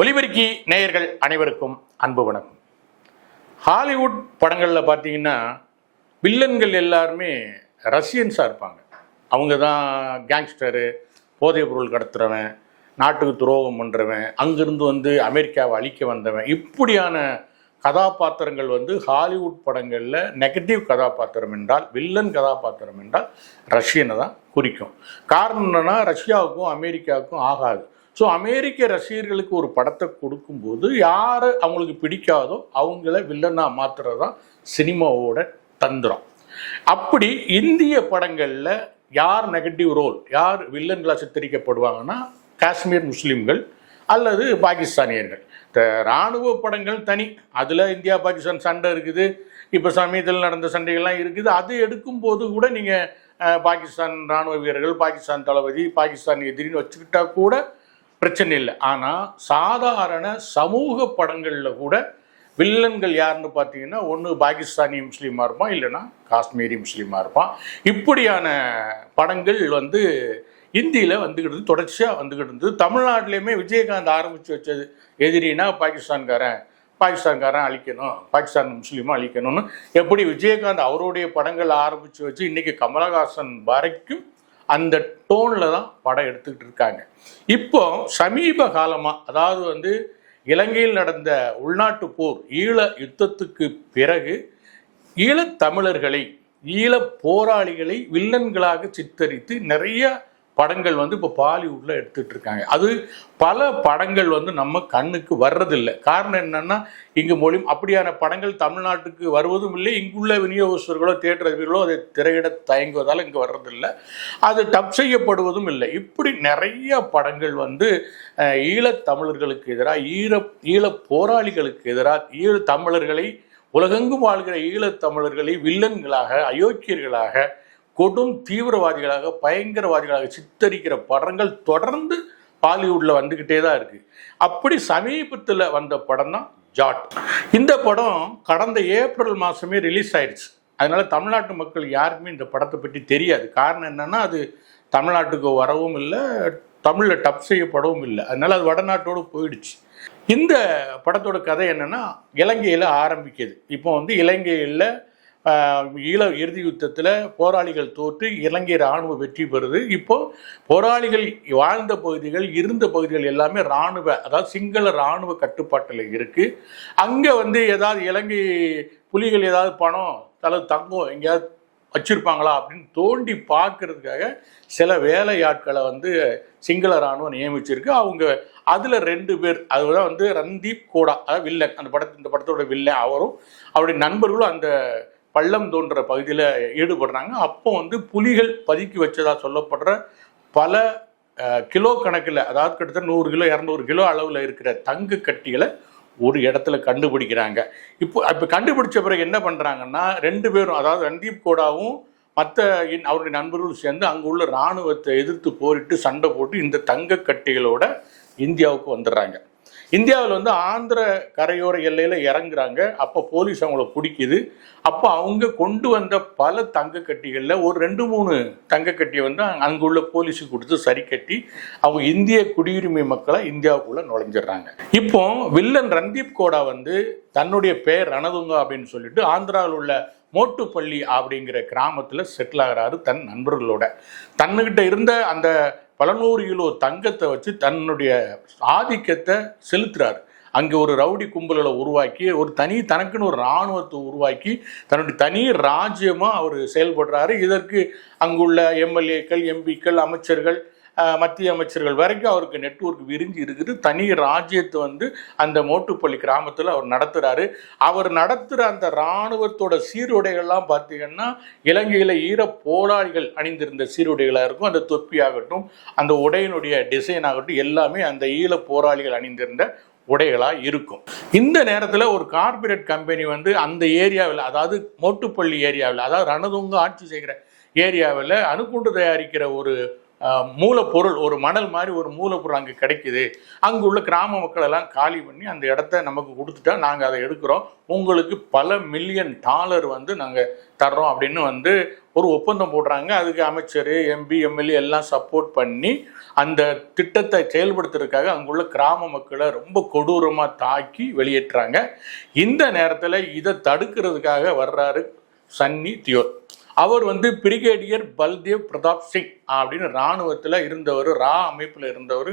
ஒலிபெருக்கி நேயர்கள் அனைவருக்கும் அன்பு வணக்கம். ஹாலிவுட் படங்களில் பார்த்தீங்கன்னா வில்லன்கள் எல்லாருமே ரஷ்யன்ஸாக இருப்பாங்க. அவங்க தான் கேங்ஸ்டரு, போதைப் பொருள் கடத்துறவன், நாட்டுக்கு துரோகம் பண்ணுறவன், அங்கிருந்து வந்து அமெரிக்காவை அழிக்க வந்தவன். இப்படியான கதாபாத்திரங்கள் வந்து ஹாலிவுட் படங்களில் நெகட்டிவ் கதாபாத்திரம் என்றால், வில்லன் கதாபாத்திரம் என்றால் ரஷ்யனை தான் குறிக்கும். காரணம் என்னன்னா, ரஷ்யாவுக்கும் அமெரிக்காவுக்கும் ஆகாது. ஸோ அமெரிக்க ரசிகர்களுக்கு ஒரு படத்தை கொடுக்கும்போது யார் அவங்களுக்கு பிடிக்காதோ அவங்கள வில்லனாக மாற்றுறது தான் சினிமாவோட தந்திரம். அப்படி இந்திய படங்களில் யார் நெகட்டிவ் ரோல், யார் வில்லன்களாக சித்தரிக்கப்படுவாங்கன்னா காஷ்மீர் முஸ்லீம்கள் அல்லது பாகிஸ்தானியர்கள். இந்த இராணுவ படங்கள் தனி, அதில் இந்தியா பாகிஸ்தான் சண்டை இருக்குது, இப்போ சமயத்தில் நடந்த சண்டைகள்லாம் இருக்குது. அது எடுக்கும்போது கூட நீங்கள் பாகிஸ்தான் இராணுவ வீரர்கள், பாகிஸ்தான் தளபதி, பாகிஸ்தான் எதிரின்னு வச்சுக்கிட்டா கூட பிரச்சனை இல்லை. ஆனால் சாதாரண சமூக படங்களில் கூட வில்லன்கள் யாருன்னு பார்த்தீங்கன்னா, ஒன்று பாகிஸ்தானி முஸ்லீமாக இருப்பான், இல்லைன்னா காஷ்மீரி முஸ்லீமாக இருப்பான். இப்படியான படங்கள் வந்து இந்தியில் வந்துக்கிட்டு தொடர்ச்சியாக வந்துக்கிட்டு இருந்தது. தமிழ்நாட்டிலையுமே விஜயகாந்த் ஆரம்பித்து வச்சது எதிரினா பாகிஸ்தான்காரன் அழிக்கணும், பாகிஸ்தான் முஸ்லீமாக அழிக்கணும்னு எப்படி விஜயகாந்த் அவருடைய படங்கள் ஆரம்பித்து வச்சு இன்றைக்கி கமலஹாசன் வரைக்கும் அந்த டோனில் தான் படம் எடுத்துக்கிட்டு இருக்காங்க. இப்போ சமீப காலமாக, அதாவது வந்து இலங்கையில் நடந்த உள்நாட்டு போர், ஈழ யுத்தத்துக்கு பிறகு ஈழத்தமிழர்களை, ஈழ போராளிகளை வில்லன்களாக சித்தரித்து நிறைய படங்கள் வந்து இப்போ பாலிவுட்டில் எடுத்துகிட்டு இருக்காங்க. அது பல படங்கள் வந்து நம்ம கண்ணுக்கு வர்றதில்லை. காரணம் என்னென்னா, இங்கு மொழி அப்படியான படங்கள் தமிழ்நாட்டுக்கு வருவதும் இல்லை. இங்குள்ள விநியோகஸ்தர்களோ தேட்டரர்களோ அதை திரையிட தயங்குவதால் இங்கே வர்றதில்லை. அது டப் செய்யப்படுவதும் இல்லை. இப்படி நிறைய படங்கள் வந்து ஈழத்தமிழர்களுக்கு எதிராக, ஈழ போராளிகளுக்கு எதிராக, ஈழத்தமிழர்களை, உலகெங்கும் வாழ்கிற ஈழத்தமிழர்களை வில்லன்களாக, அயோக்கியர்களாக, கொடும் தீவிரவாதிகளாக, பயங்கரவாதிகளாக சித்தரிக்கிற படங்கள் தொடர்ந்து பாலிவுட்டில் வந்துக்கிட்டே தான் இருக்குது. அப்படி சமீபத்தில் வந்த படம் தான் ஜாட். இந்த படம் கடந்த ஏப்ரல் மாதமே ரிலீஸ் ஆயிடுச்சு. அதனால தமிழ்நாட்டு மக்கள் யாருக்குமே இந்த படத்தை பற்றி தெரியாது. காரணம் என்னென்னா, அது தமிழ்நாட்டுக்கு வரவும் இல்லை, தமிழில் டப் செய்யப்படவும் இல்லை. அதனால் அது வடநாட்டோடு போயிடுச்சு. இந்த படத்தோட கதை என்னென்னா, இலங்கையில் ஆரம்பிக்குது. இப்போ வந்து இலங்கையில் ஈழ இறுதி யுத்தத்தில் போராளிகள் தோற்று இலங்கை இராணுவ வெற்றி பெறுது. இப்போ போராளிகள் வாழ்ந்த பகுதிகள், இருந்த பகுதிகள் எல்லாமே இராணுவ, அதாவது சிங்கள இராணுவ கட்டுப்பாட்டில் இருக்குது. அங்கே வந்து ஏதாவது இலங்கை புலிகள் ஏதாவது பணம் அல்லது தங்கம் எங்கேயாவது வச்சுருப்பாங்களா அப்படின்னு தோண்டி பார்க்கறதுக்காக சில வேலையாட்களை வந்து சிங்கள இராணுவம் நியமிச்சிருக்கு. அவங்க அதில் 2 பேர், அதுதான் வந்து ரந்தீப் கோடா, அதாவது வில்லன், இந்த படத்தோட வில்லன். அவரும் அவருடைய நண்பர்களும் அந்த பள்ளம் தோன்ற பகுதியில் ஈடுபடுறாங்க. அப்போ வந்து புலிகள் பதுக்கி வச்சதாக சொல்லப்படுற பல கிலோ கணக்கில், அதாவது கிட்டத்தட்ட 100 கிலோ 200 கிலோ அளவில் இருக்கிற தங்க கட்டிகளை ஒரு இடத்துல கண்டுபிடிக்கிறாங்க. இப்போ கண்டுபிடிச்ச பிறகு என்ன பண்ணுறாங்கன்னா, 2 பேரும், அதாவது ரந்தீப் கோடாவும் மற்ற அவருடைய நண்பர்களும் சேர்ந்து அங்கே உள்ள இராணுவத்தை எதிர்த்து போரிட்டு சண்டை போட்டு இந்த தங்க கட்டிகளோட இந்தியாவுக்கு வந்துடுறாங்க. இந்தியாவில் வந்து ஆந்திர கரையோர எல்லையில் இறங்குறாங்க. அப்போ போலீஸ் அவங்கள பிடிக்குது. அப்போ அவங்க கொண்டு வந்த பல தங்க கட்டிகளில் ஒரு 2-3 தங்க கட்டியை வந்து அங்குள்ள போலீஸுக்கு கொடுத்து சரி கட்டி அவங்க இந்திய குடியுரிமை மக்களை இந்தியாவுக்குள்ளே நுழைஞ்சிடுறாங்க. இப்போ வில்லன் ரந்தீப் கோடா வந்து தன்னுடைய பெயர் ரணதுங்கா அப்படின்னு சொல்லிட்டு ஆந்திராவில் உள்ள மோட்டுப்பள்ளி அப்படிங்கிற கிராமத்தில் செட்டில் ஆகிறாரு தன் நண்பர்களோட. தன்னுக்கிட்ட இருந்த அந்த பல 100 கிலோ தங்கத்தை வச்சு தன்னுடைய ஆதிக்கத்தை செலுத்துறாரு. அங்கே ஒரு ரவுடி கும்பல்களை உருவாக்கி, ஒரு தனக்குன்னு ஒரு இராணுவத்தை உருவாக்கி தன்னுடைய தனி ராஜ்யமாக அவர் செயல்படுறாரு. இதற்கு அங்குள்ள எம்எல்ஏக்கள், எம்பிக்கள், அமைச்சர்கள், மத்திய அமைச்சர்கள் வரைக்கும் அவருக்கு நெட்வொர்க் விரிஞ்சு இருக்குது. தனி ராஜ்யத்தை வந்து அந்த மோட்டுப்பள்ளி கிராமத்தில் அவர் நடத்துகிறாரு. அவர் நடத்துகிற அந்த இராணுவத்தோட சீருடைகள்லாம் பார்த்தீங்கன்னா, இலங்கையில் ஈர போராளிகள் அணிந்திருந்த சீருடைகளாக இருக்கும். அந்த தொப்பியாகட்டும், அந்த உடையினுடைய டிசைன் ஆகட்டும், எல்லாமே அந்த ஈழ போராளிகள் அணிந்திருந்த உடைகளாக இருக்கும். இந்த நேரத்தில் ஒரு கார்பரேட் கம்பெனி வந்து அந்த ஏரியாவில், அதாவது மோட்டுப்பள்ளி ஏரியாவில், அதாவது ரணதுங்க ஆட்சி செய்கிற ஏரியாவில் அணுகுண்டு தயாரிக்கிற ஒரு மூலப்பொருள், ஒரு மணல் மாதிரி ஒரு மூலப்பொருள் அங்கே கிடைக்குது. அங்கே உள்ள கிராம மக்கள் எல்லாம் காலி பண்ணி அந்த இடத்த நமக்கு கொடுத்துட்டா நாங்கள் அதை எடுக்கிறோம், உங்களுக்கு பல $1 மில்லியன் வந்து நாங்கள் தர்றோம் அப்படின்னு வந்து ஒரு ஒப்பந்தம் போடுறாங்க. அதுக்கு அமைச்சர், எம்பி, எம்எல்ஏ எல்லாம் சப்போர்ட் பண்ணி அந்த திட்டத்தை செயல்படுத்துறதுக்காக அங்குள்ள கிராம மக்களை ரொம்ப கொடூரமாக தாக்கி வெளியேற்றுறாங்க. இந்த நேரத்தில் இதை தடுக்கிறதுக்காக வர்றாரு சன்னி தியோல். அவர் பிரிகேடியர் பல்தேவ் பிரதாப் சிங் அப்படின்னு இராணுவத்தில் இருந்தவர், அமைப்பில் இருந்தவர்,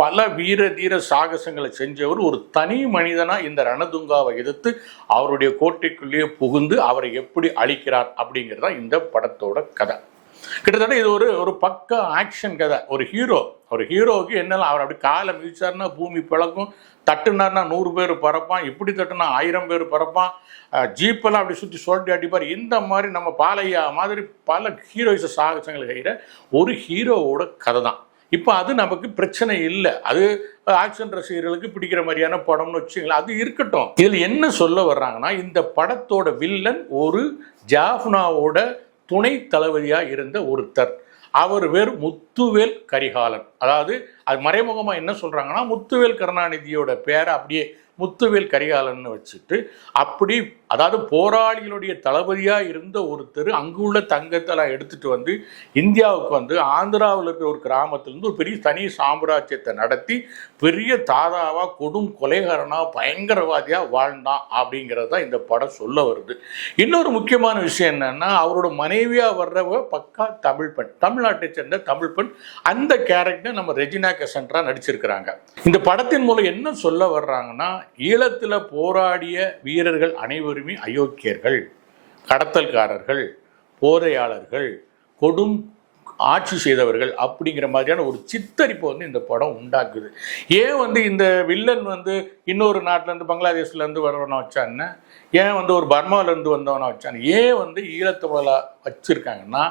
பல வீர தீர சாகசங்களை செஞ்சவர். ஒரு தனி மனிதனாக இந்த ரணதுங்காவை எதிர்த்து அவருடைய கோட்டைக்குள்ளேயே புகுந்து அவரை எப்படி அழிக்கிறார் அப்படிங்கிறதா இந்த படத்தோட கதை. கிட்டத்தட்ட இது ஒரு பக்க ஆக்ஷன் கதை. ஒரு ஹீரோவுக்கு என்னெல்லாம், அவர் அப்படி காலை மிதிச்சாருன்னா பூமி பிளக்கும், தட்டுனார்னா 100 பேர் பறப்பான், இப்படி தட்டுனா 1000 பேர் பறப்பான், ஜீப்பெல்லாம் அப்படி சுற்றி சொல்லிட்டு அடிப்பார். இந்த மாதிரி நம்ம பாலையா மாதிரி பல ஹீரோயிச சாகசங்களை செய்கிற ஒரு ஹீரோவோட கதை தான். இப்போ அது நமக்கு பிரச்சனை இல்லை. அது ஆக்ஷன் ரசிகர்களுக்கு பிடிக்கிற மாதிரியான படம்னு வச்சுங்களேன், அது இருக்கட்டும். இதில் என்ன சொல்ல வர்றாங்கன்னா, இந்த படத்தோட வில்லன் ஒரு ஜாஃப்னாவோட துணை தளபதியாக இருந்த ஒருத்தர். அவர் பேர் முத்துவேல் கரிகாலன். அதாவது அது மறைமுகமாக என்ன சொல்கிறாங்கன்னா, முத்துவேல் கருணாநிதியோட பேரை அப்படியே முத்துவேல் கரிகாலன்னு வச்சுட்டு, அப்படி அதாவது போராளிகளுடைய தளபதியாக இருந்த ஒருத்தர் அங்குள்ள தங்கத்தெல்லாம் எடுத்துகிட்டு இந்தியாவுக்கு ஆந்திராவில் இருக்கிற ஒரு கிராமத்திலேருந்து ஒரு பெரிய தனி சாம்ராஜ்யத்தை நடத்தி பெரிய தாதாவாக கொடும் கொலைகாரனாக பயங்கரவாதியாக வாழ்ந்தான் அப்படிங்கிறது தான் இந்த படம் சொல்ல வருது. இன்னொரு முக்கியமான விஷயம் என்னென்னா, அவரோட மனைவியாக வர்றவ பக்கா தமிழ் பெண், தமிழ்நாட்டை சேர்ந்த தமிழ் பெண். அந்த கேரக்டர் நம்ம ரெஜினா கெசன்ட்ரா நடிச்சிருக்கிறாங்க. இந்த படத்தின் மூலம் என்ன சொல்ல வர்றாங்கன்னா, ஈழத்தில் போராடிய வீரர்கள் அனைவருமே அயோக்கியர்கள், கடத்தல்காரர்கள், போதையாளர்கள், கொடும் ஆட்சி செய்தவர்கள் அப்படிங்கிற மாதிரியான ஒரு சித்தரிப்பை இந்த படம் உண்டாக்குது. ஏன் இந்த வில்லன் இன்னொரு நாட்டிலேருந்து பங்களாதேஷ்லேருந்து வரவனை வச்சான்னு, ஏன் ஒரு பர்மாவிலேருந்து வந்தவனை வச்சான்னு, ஏன் ஈழத்தமிழை வச்சுருக்காங்கன்னா,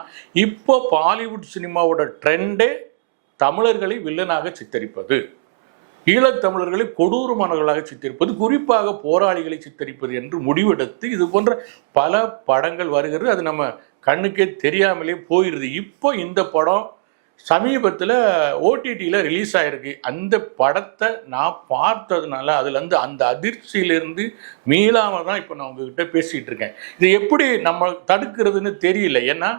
இப்போ பாலிவுட் சினிமாவோட ட்ரெண்டே தமிழர்களை வில்லனாக சித்தரிப்பது, ஈழத்தமிழர்களை கொடூரமானவர்களாக சித்தரிப்பது, குறிப்பாக போராளிகளை சித்தரிப்பது என்று முடிவெடுத்து இது போன்ற பல படங்கள் வருகிறது. அது நம்ம கண்ணுக்கே தெரியாமலே போயிடுது. இப்போ இந்த படம் சமீபத்தில் ஓடிடியில் ரிலீஸ் ஆகிருக்கு. அந்த படத்தை நான் பார்த்ததுனால அதுலேருந்து அந்த அதிர்ச்சியிலேருந்து மீளாமல் தான் இப்போ நான் உங்ககிட்ட பேசிகிட்டு இருக்கேன். இது எப்படி நம்ம தடுக்கிறதுன்னு தெரியல. ஏன்னா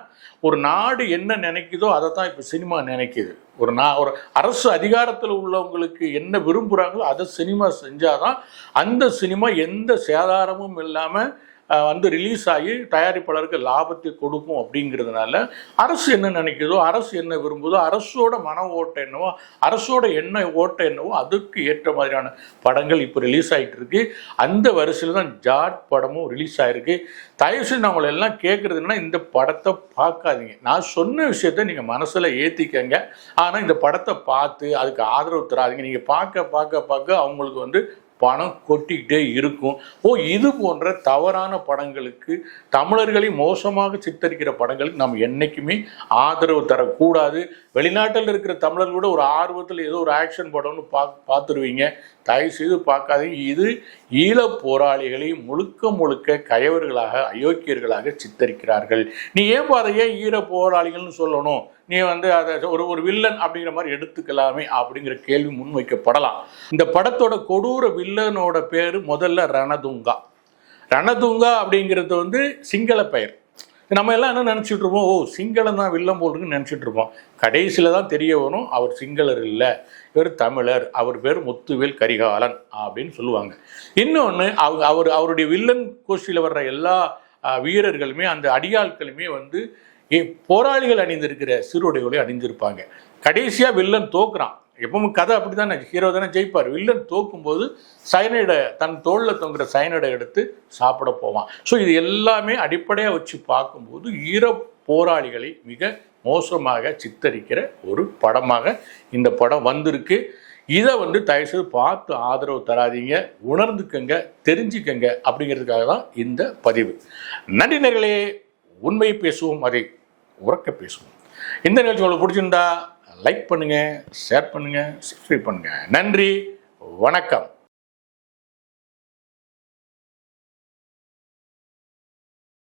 ஒரு நாடு என்ன நினைக்குதோ அதை தான் இப்போ சினிமா நினைக்குது. ஒரு அரசு அதிகாரத்தில் உள்ளவங்களுக்கு என்ன விரும்புகிறாங்களோ அதை சினிமா செஞ்சாதான் அந்த சினிமா எந்த சேதாரமும் இல்லாமல் ரிலீஸ் ஆகி தயாரிப்பாளருக்கு லாபத்தை கொடுக்கும். அப்படிங்கிறதுனால அரசு என்ன நினைக்குதோ, அரசு என்ன விரும்புதோ, அரசோட மன ஓட்டம் என்னவோ, அரசோட ஓட்டம் என்னவோ அதுக்கு ஏற்ற மாதிரியான படங்கள் இப்போ ரிலீஸ் ஆகிட்டு இருக்கு. அந்த வரிசையில் தான் ஜாட் படமும் ரிலீஸ் ஆகிருக்கு. தயவுசெய்து நான் உங்களை எல்லாம் கேட்குறது என்னன்னா, இந்த படத்தை பார்க்காதீங்க. நான் சொன்ன விஷயத்த நீங்கள் மனசில் ஏற்றிக்கங்க. ஆனால் இந்த படத்தை பார்த்து அதுக்கு ஆதரவு தராதிங்க. நீங்கள் பார்க்க பார்க்க பார்க்க அவங்களுக்கு பணம் கொட்டிக்கிட்டே இருக்கும். இது போன்ற தவறான படங்களுக்கு, தமிழர்களை மோசமாக சித்தரிக்கிற படங்களுக்கு நம்ம என்றைக்குமே ஆதரவு தரக்கூடாது. வெளிநாட்டில் இருக்கிற தமிழர்கள் கூட ஒரு ஆர்வத்தில் ஏதோ ஒரு ஆக்ஷன் படம்னு பார்த்துருவீங்க. தயவு செய்து பார்க்காதீங்க. இது ஈழ போராளிகளை முழுக்க முழுக்க கயவர்களாக, அயோக்கியர்களாக சித்தரிக்கிறார்கள். நீ ஏன் அதையே ஈழ போராளிகள்னு சொல்லணும்? நீ அதை ஒரு வில்லன் அப்படிங்கிற மாதிரி எடுத்துக்கலாமே அப்படிங்கிற கேள்வி முன்வைக்கப்படலாம். இந்த படத்தோட கொடூர வில்லனோட பேர் முதல்ல ரணதுங்கா. ரணதுங்கா அப்படிங்கிறது சிங்கள பெயர். நம்ம எல்லாம் என்ன நினச்சிட்டு இருப்போம், சிங்களம் தான் வில்லம் போல்னு நினச்சிட்டு இருப்போம். கடைசியில் தான் தெரிய வரும் அவர் சிங்களர் இல்லை, இவர் தமிழர், அவர் பேர் முத்துவேல் கரிகாலன் அப்படின்னு சொல்லுவாங்க. இன்னொன்று, அவருடைய வில்லன் கோஷ்டியில் வர்ற எல்லா வீரர்களுமே, அந்த அடியாட்களுமே போராளிகள் அணிந்திருக்கிற சீருடைகளை அணிந்திருப்பாங்க. கடைசியாக வில்லன் தோக்குறான். எப்பவும் கதை அப்படி தானே, ஹீரோ தானே ஜெயிப்பார். வில்லன் தோக்கும்போது சயனைடை, தன் தோளில் தொங்குற சயனைடை எடுத்து சாப்பிட போவான். ஸோ இது எல்லாமே அடிப்படையாக வச்சு பார்க்கும்போது ஈர போராளிகளை மிக மோசமாக சித்தரிக்கிற ஒரு படமாக இந்த படம் வந்திருக்கு. இதை தயவுசெய்து பார்த்து ஆதரவு தராதீங்க, உணர்ந்துக்கங்க, தெரிஞ்சுக்கங்க அப்படிங்கிறதுக்காக தான் இந்த பதிவு. நன்றி நேயர்களே. உண்மையை பேசுவோம், அதை உறக்க பேசுவோம். இந்த நிகழ்ச்சி உங்களுக்கு பிடிச்சிருந்தா லைக் பண்ணுங்கள், ஷேர் பண்ணுங்கள், சப்ஸ்கிரைப் பண்ணுங்கள். நன்றி, வணக்கம்.